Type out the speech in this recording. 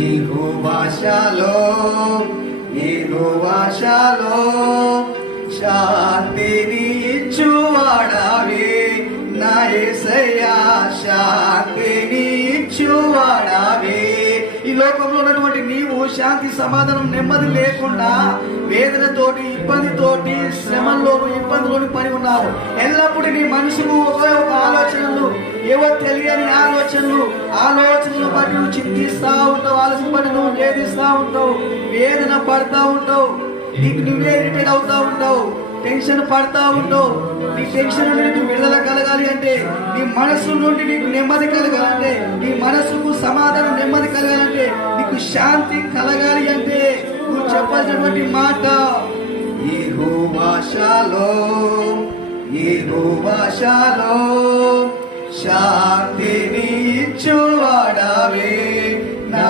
యెహోవా shalom, యెహోవా shalom, శాంతిని ఇచ్చువాడావే నా యేసయ్యా, శాంతిని ఇచ్చువాడావే. ఈ లోకంలో ఉన్నటువంటి నీవు శాంతి సమాధానం నెమ్మది లేకుండా వేదనతోటి ఇబ్బందితోటి శ్రమల్లోను ఇబ్బందులోని పడి ఉన్నావు. ఎల్లప్పుడూ నీ మనసుకు ఒకే ఒక ఆలోచనలు, ఏవో తెలియని ఆలోచనలు బట్టి నువ్వు చింతిస్తా ఉంటావు, ఆలోచన నువ్వు వేధిస్తా ఉంటావు, వేదన పడతా ఉంటావు, నీకు నువ్వే ఇరిటేట్ అవుతా ఉంటావు, టెన్షన్ పడతా ఉంటావు. నీ టెన్షన్ నుండి నీకు విడుదల కలగాలి అంటే, నీ మనసు నుండి నీకు నెమ్మది కలగాలంటే, నీ మనసుకు సమాధానం నెమ్మది కలగాలంటే, నీకు శాంతి కలగాలి అంటే నువ్వు చెప్పాల్సినటువంటి మాట యెహోవా షాలోమ్, యెహోవా షాలోమ్, శాంతిని ఇచ్చువాడావే.